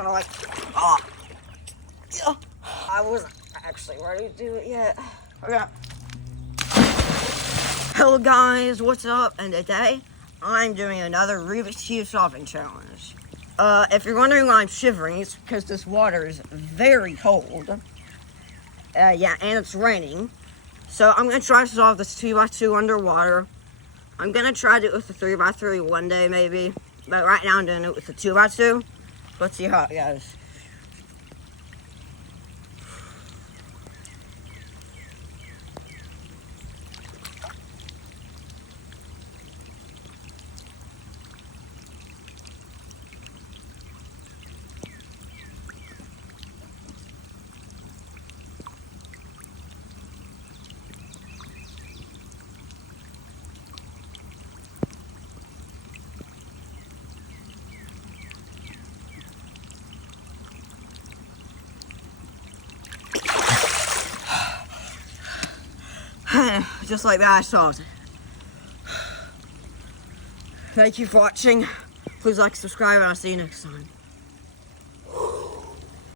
kind of like, oh, yeah. I wasn't actually ready to do it yet. Okay. Hello guys, what's up? And today, I'm doing another Rubik's Cube solving challenge. If you're wondering why I'm shivering, it's because this water is very cold. Yeah, and it's raining. So I'm going to try to solve this 2x2 underwater. I'm going to try to do it with the 3x3 one day maybe. But right now I'm doing it with the 2x2. Let's see how it goes. Just like that, I solved it. Thank you for watching. Please like, subscribe, and I'll see you next time.